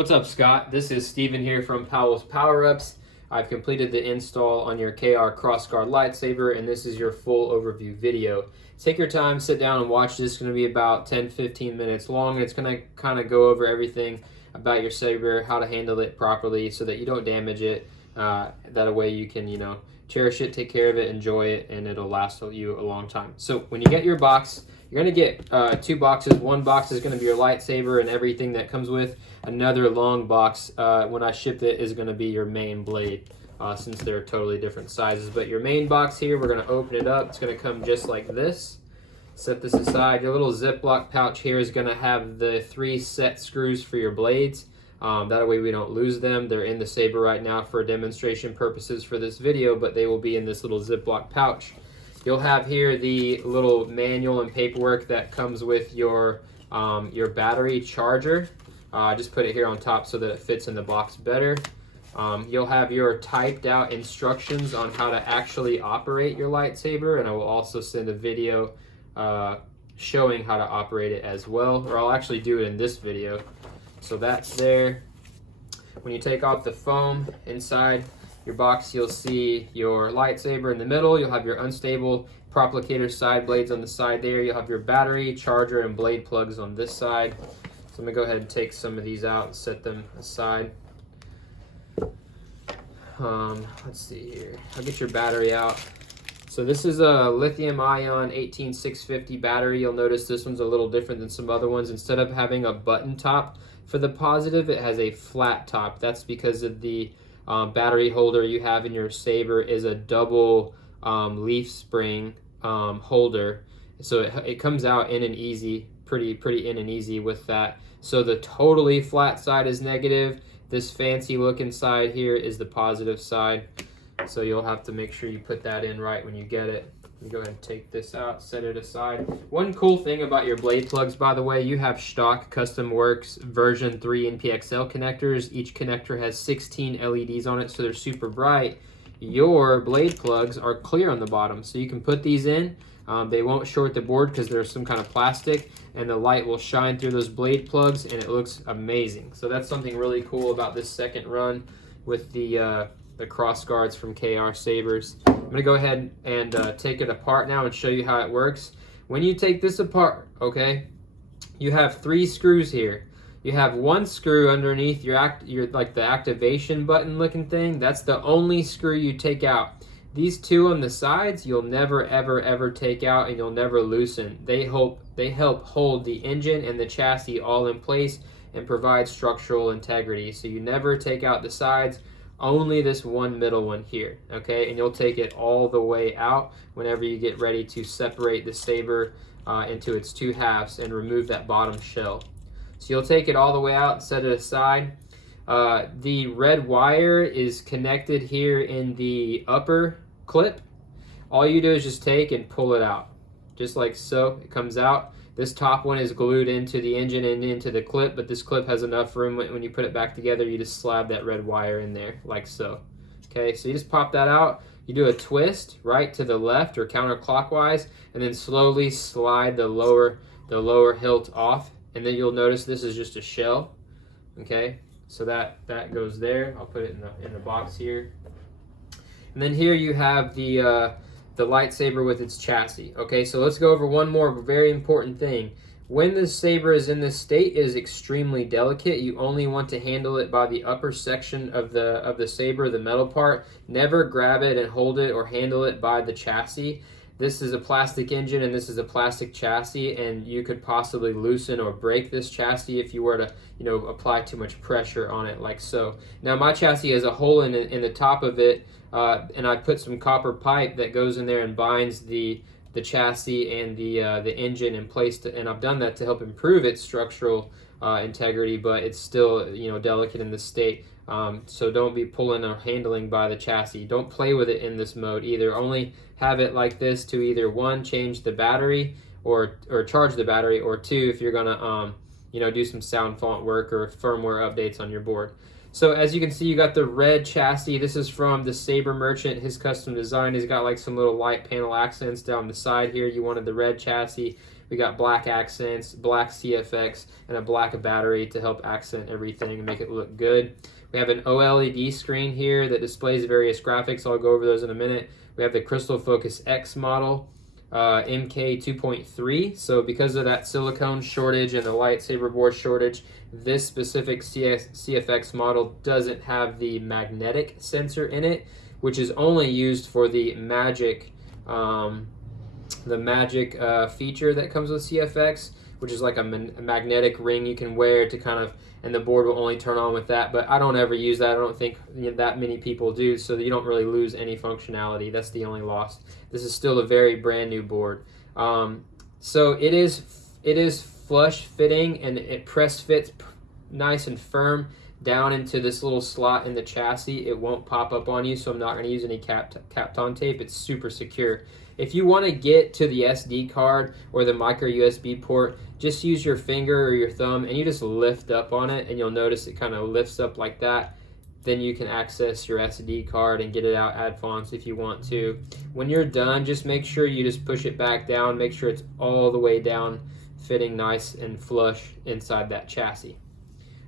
What's up, Scott? This is Steven here from Powell's Power Ups. I've completed the install on your Krorssguard lightsaber, and this is your full overview video. Take your time, sit down and watch this. It's going to be about 10-15 minutes long. It's going to kind of go over everything about your saber, how to handle it properly so that you don't damage it. That way you can, cherish it, take care of it, enjoy it, and it'll last you a long time. So when you get your box, you're going to get two boxes. One box is going to be your lightsaber and everything that comes with. Another long box, when I ship it, is going to be your main blade, since they're totally different sizes. But your main box here, we're going to open it up. It's going to come just like this. Set this aside. Your little Ziploc pouch here is going to have the 3 set screws for your blades. That way we don't lose them. They're in the saber right now for demonstration purposes for this video, but they will be in this little Ziploc pouch. You'll have here the little manual and paperwork that comes with your battery charger. Just put it here on top so that it fits in the box better. You'll have your typed out instructions on how to actually operate your lightsaber, and I will also send a video showing how to operate it as well, or I'll actually do it in this video. So that's there. When you take off the foam inside your box, you'll see your lightsaber in the middle. You'll have your unstable proplicator side blades on the side there. You'll have your battery, charger, and blade plugs on this side. So I'm gonna go ahead and take some of these out and set them aside. Let's see here. I'll get your battery out. So this is a lithium-ion 18650 battery. You'll notice this one's a little different than some other ones. Instead of having a button top for the positive, it has a flat top. That's because of the battery holder you have in your saber is a double leaf spring holder. So it comes out in and easy, pretty in and easy with that. So the totally flat side is negative. This fancy looking side here is the positive side. So you'll have to make sure you put that in right when you get it. You go ahead and take this out, set it aside. One cool thing about your blade plugs, by the way, you have stock Custom Works version 3 NPXL connectors. Each connector has 16 LEDs on it, so they're super bright. Your blade plugs are clear on the bottom, so you can put these in. They won't short the board because there's some kind of plastic, and the light will shine through those blade plugs, and it looks amazing. So that's something really cool about this second run with the Krorssguards from KR Sabers. I'm gonna go ahead and take it apart now and show you how it works. When you take this apart, okay, you have 3 screws here. You have 1 screw underneath your like the activation button looking thing. That's the only screw you take out. These 2 on the sides, you'll never ever take out, and you'll never loosen. They help hold the engine and the chassis all in place and provide structural integrity. So you never take out the sides. Only this one middle one here, okay? And you'll take it all the way out whenever you get ready to separate the saber into its 2 halves and remove that bottom shell. So you'll take it all the way out and set it aside. The red wire is connected here in the upper clip. All you do is just take and pull it out, just like so. It comes out. This top one is glued into the engine and into the clip, but this clip has enough room. When you put it back together, you just slab that red wire in there, like so. Okay, so you just pop that out. You do a twist right to the left or counterclockwise, and then slowly slide the lower hilt off. And then you'll notice this is just a shell. Okay, so that goes there. I'll put it in the box here. And then here you have the lightsaber with its chassis. Okay, so let's go over one more very important thing. When the saber is in this state, it is extremely delicate. You only want to handle it by the upper section of the saber, the metal part. Never grab it and hold it or handle it by the chassis. This is a plastic engine and this is a plastic chassis, and you could possibly loosen or break this chassis if you were to, apply too much pressure on it, like so. Now my chassis has a hole in the top of it, and I put some copper pipe that goes in there and binds the chassis and the engine in place, and I've done that to help improve its structural integrity, but it's still delicate in this state. So don't be pulling or handling by the chassis. Don't play with it in this mode either. Only have it like this to either 1, change the battery or charge the battery, or 2, if you're gonna do some sound font work or firmware updates on your board. So as you can see, you got the red chassis. This is from the Saber Merchant, his custom design. He's got like some little light panel accents down the side here. You wanted the red chassis. We got black accents, black CFX, and a black battery to help accent everything and make it look good. We have an OLED screen here that displays various graphics. I'll go over those in a minute. We have the Crystal Focus X model, MK 2.3. So because of that silicone shortage and the lightsaber board shortage, this specific CFX model doesn't have the magnetic sensor in it, which is only used for the magic feature that comes with CFX, which is like a magnetic ring you can wear to kind of, and the board will only turn on with that. But I don't ever use that. I don't think that many people do, so you don't really lose any functionality. That's the only loss. This is still a very brand new board. So it is flush fitting, and it press fits nice and firm down into this little slot in the chassis. It won't pop up on you, so I'm not going to use any Kapton tape. It's super secure. If you want to get to the SD card or the micro USB port, just use your finger or your thumb and you just lift up on it, and you'll notice it kind of lifts up like that. Then you can access your SD card and get it out, add fonts if you want to. When you're done, just make sure you just push it back down. Make sure it's all the way down, fitting nice and flush inside that chassis.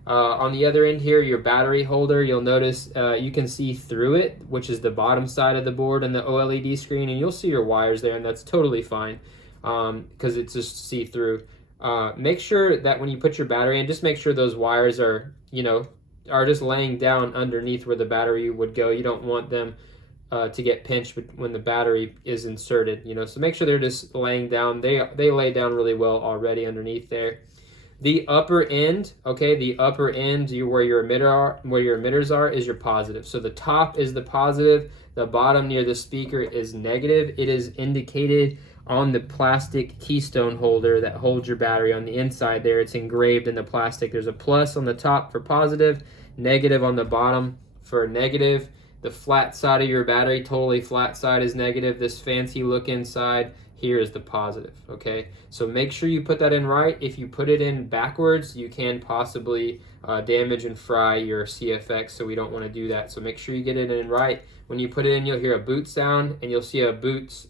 On the other end here, your battery holder, you'll notice you can see through it, which is the bottom side of the board and the OLED screen, and you'll see your wires there, and that's totally fine because it's just see-through. Make sure that when you put your battery in, just make sure those wires are just laying down underneath where the battery would go. You don't want them to get pinched when the battery is inserted, so make sure they're just laying down. They lay down really well already underneath there. The upper end, where your emitters are, is your positive. So the top is the positive, the bottom near the speaker is negative. It is indicated on the plastic keystone holder that holds your battery on the inside there. It's engraved in the plastic. There's a plus on the top for positive, negative on the bottom for negative. The flat side of your battery, totally flat side, is negative. This fancy look inside here is the positive, okay? So make sure you put that in right. If you put it in backwards, you can possibly damage and fry your CFX, so we don't want to do that. So make sure you get it in right. When you put it in, you'll hear a boot sound, and you'll see a boot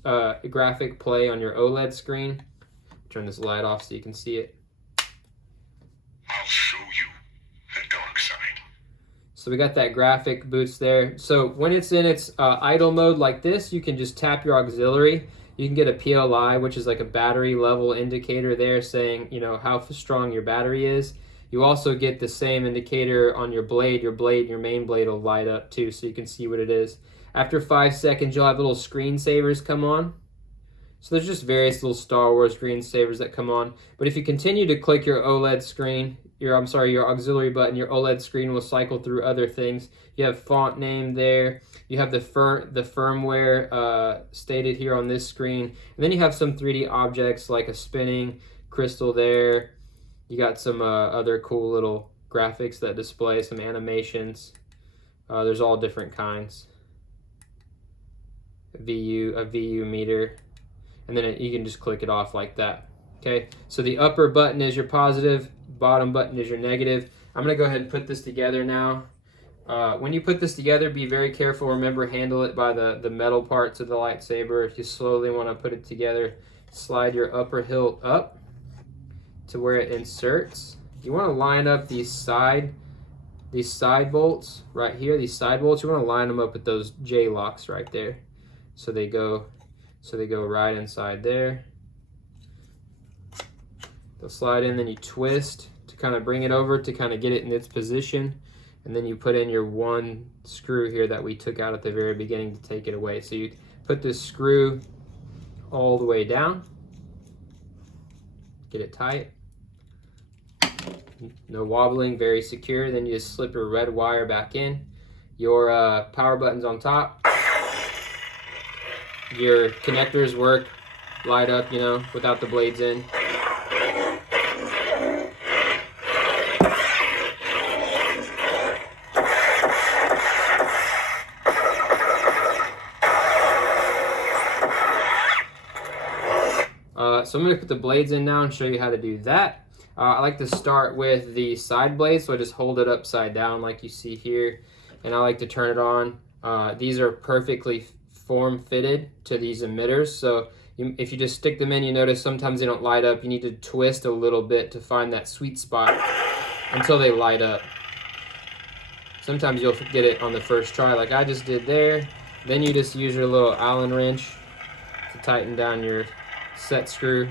graphic play on your OLED screen. Turn this light off so you can see it. I'll show you the dark side. So we got that graphic boots there. So when it's in its idle mode like this, you can just tap your auxiliary. You can get a PLI, which is like a battery level indicator there saying, how strong your battery is. You also get the same indicator on your blade. Your main blade will light up too, so you can see what it is. After 5 seconds, you'll have little screensavers come on. So there's just various little Star Wars screensavers that come on. But if you continue to click your OLED screen, your auxiliary button, your OLED screen will cycle through other things. You have font name there. You have the firmware stated here on this screen. And then you have some 3D objects like a spinning crystal there. You got some other cool little graphics that display some animations. There's all different kinds. A VU meter. And then you can just click it off like that. Okay, so the upper button is your positive, bottom button is your negative. I'm gonna go ahead and put this together now. When you put this together, be very careful. Remember, handle it by the metal parts of the lightsaber. If you slowly want to put it together, slide your upper hilt up to where it inserts. You want to line up these side bolts right here. These side bolts, you want to line them up with those J locks right there, so they go right inside there. They'll slide in, then you twist to kind of bring it over to kind of get it in its position. And then you put in your one screw here that we took out at the very beginning to take it away. So you put this screw all the way down, get it tight, no wobbling, very secure. Then you just slip your red wire back in. Your power button's on top. Your connectors work, light up, without the blades in. So I'm going to put the blades in now and show you how to do that. I like to start with the side blade, so I just hold it upside down like you see here, and I like to turn it on. These are perfectly form fitted to these emitters, so If you just stick them in, you notice sometimes they don't light up. You need to twist a little bit to find that sweet spot until they light up. Sometimes you'll get it on the first try like I just did there. Then you just use your little Allen wrench to tighten down your set screw.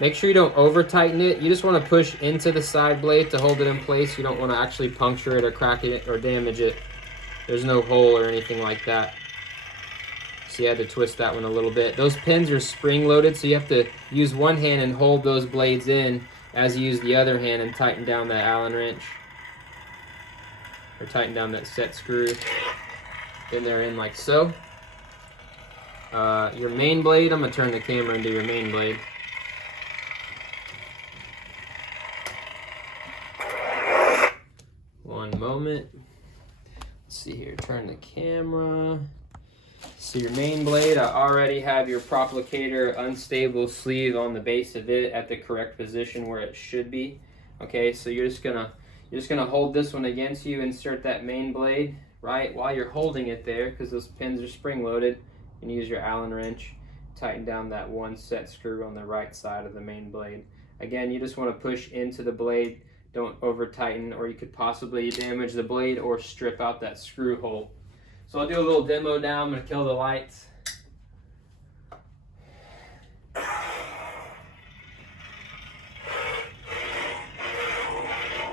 Make sure you don't over tighten it. You just want to push into the side blade to hold it in place. You don't want to actually puncture it or crack it or damage it. There's no hole or anything like that. So you had to twist that one a little bit. Those pins are spring loaded, so you have to use one hand and hold those blades in as you use the other hand and tighten down that Allen wrench. Or tighten down that set screw. Then they're in like so. Your main blade, I'm gonna turn the camera into your main blade. One moment. Let's see here, turn the camera. So your main blade, I already have your Proplicator unstable sleeve on the base of it at the correct position where it should be. Okay, so you're just gonna hold this one against you, insert that main blade, right? While you're holding it there, because those pins are spring loaded, and use your Allen wrench, tighten down that one set screw on the right side of the main blade. Again, you just want to push into the blade, don't over tighten, or you could possibly damage the blade or strip out that screw hole. So I'll do a little demo now. I'm gonna kill the lights.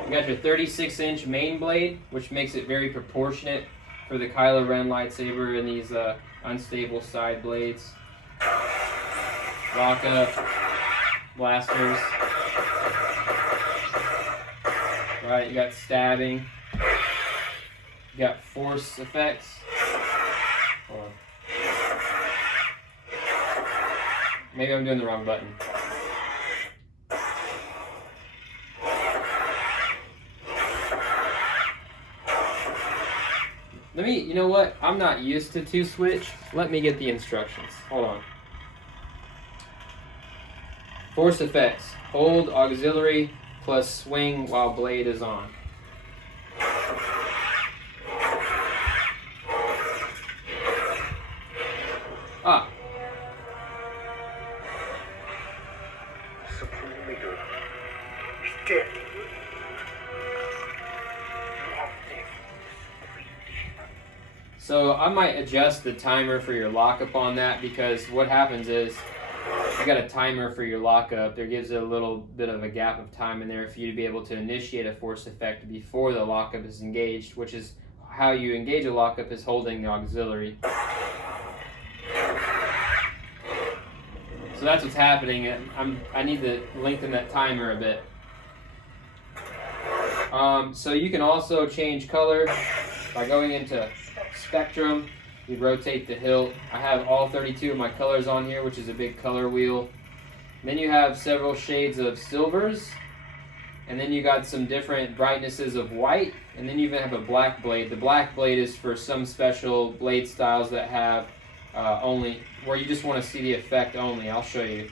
You got your 36-inch main blade, which makes it very proportionate for the Kylo Ren lightsaber and these unstable side blades. Lock up, blasters. Right, you got stabbing. You got force effects. Hold on. Maybe I'm doing the wrong button. You know what? I'm not used to 2-switch. Let me get the instructions. Hold on. Force effects. Hold auxiliary plus swing while blade is on. Ah. Supreme Leader is dead. So I might adjust the timer for your lockup on that, because what happens is you got a timer for your lockup. There gives it a little bit of a gap of time in there for you to be able to initiate a force effect before the lockup is engaged, which is how you engage a lockup, is holding the auxiliary. So that's what's happening. I need to lengthen that timer a bit. So you can also change color by going into spectrum. You rotate the hilt. I have all 32 of my colors on here, which is a big color wheel. Then you have several shades of silvers, and then you got some different brightnesses of white, and then you even have a black blade. The black blade is for some special blade styles that have only, where you just want to see the effect only. I'll show you.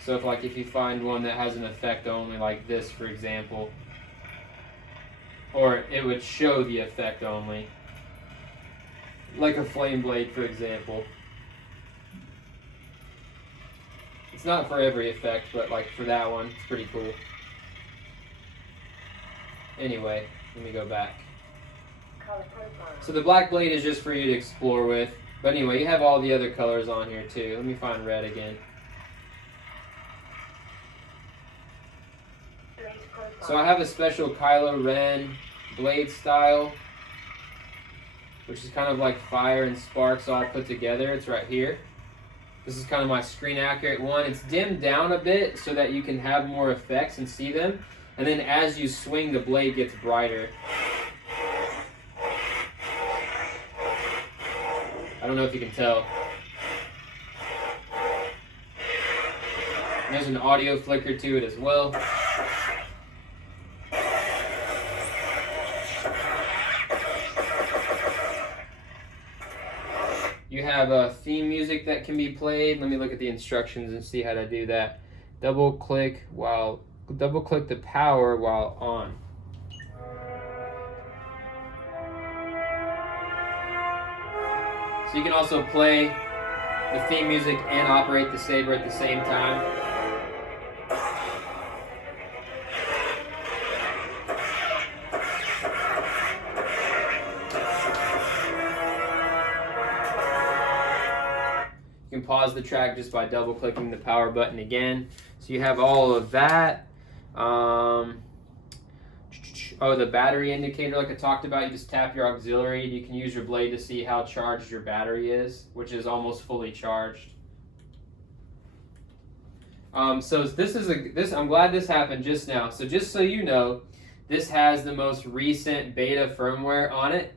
So if you find one that has an effect only, like this for example, or it would show the effect only, like a flame blade for example. It's not for every effect, but like for that one, it's pretty cool. Anyway, let me go back. So the black blade is just for you to explore with. But anyway, you have all the other colors on here too. Let me find red again. So I have a special Kylo Ren blade style, which is kind of like fire and sparks all put together. It's right here. This is kind of my screen accurate one. It's dimmed down a bit so that you can have more effects and see them. And then as you swing, the blade gets brighter. I don't know if you can tell. And there's an audio flicker to it as well. You have a theme music that can be played. Let me look at the instructions and see how to do that. Double click the power while on. So you can also play the theme music and operate the saber at the same time. You can pause the track just by double clicking the power button again. So you have all of that. Oh, the battery indicator, like I talked about, you just tap your auxiliary. You can use your blade to see how charged your battery is, which is almost fully charged. So I'm glad this happened just now. So just so you know, this has the most recent beta firmware on it,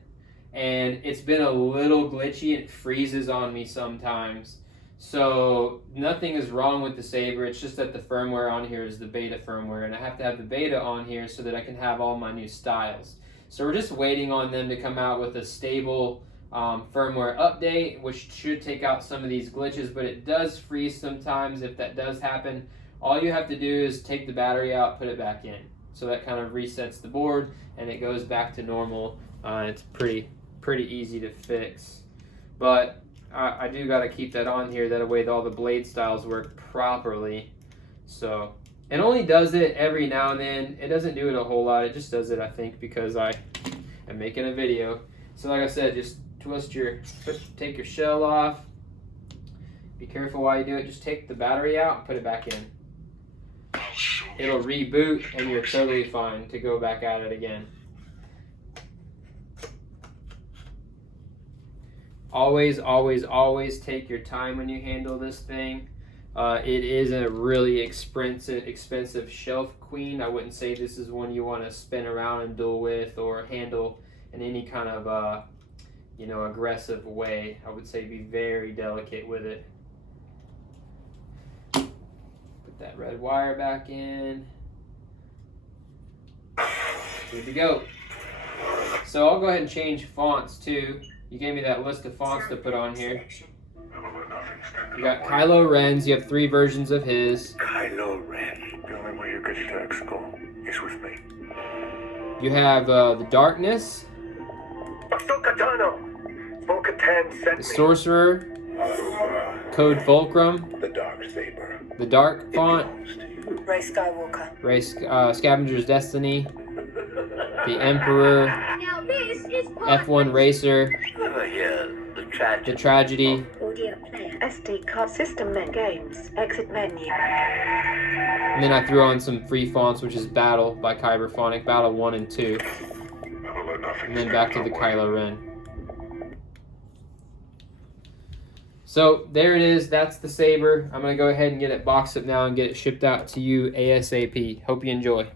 and it's been a little glitchy and it freezes on me sometimes. So nothing is wrong with the saber, it's just that the firmware on here is the beta firmware, and I have to have the beta on here so that I can have all my new styles. So we're just waiting on them to come out with a stable firmware update, which should take out some of these glitches, but it does freeze sometimes. If that does happen, all you have to do is take the battery out, put it back in. So that kind of resets the board and it goes back to normal. It's pretty easy to fix. But I do got to keep that on here, that way all the blade styles work properly. So it only does it every now and then. It doesn't do it a whole lot. It just does it, I think, because I am making a video. So like I said, just take your shell off. Be careful while you do it. Just take the battery out and put it back in. It'll reboot and you're totally fine to go back at it again. Always, always, always take your time when you handle this thing. It is a really expensive shelf queen. I wouldn't say this is one you want to spin around and duel with or handle in any kind of aggressive way. I would say be very delicate with it. Put that red wire back in. Good to go. So I'll go ahead and change fonts too. You gave me that list of fonts to put on here. You got Kylo Ren's. You have 3 versions of his. Kylo Ren. The only way you get to Exco is with me. You have the Darkness, the Sorcerer, Code Fulcrum, The Dark Saber. the Dark font, Rey Skywalker, Scavenger's Destiny, the Emperor, Now this is F1 Racer, the Tragedy, audio player, SD card, system menu, games, exit menu. and then I threw on some free fonts, which is Battle by Kyberphonic, Battle 1 and 2, and then back to the Kylo Ren. So there it is, that's the saber. I'm going to go ahead and get it boxed up now and get it shipped out to you ASAP. Hope you enjoy.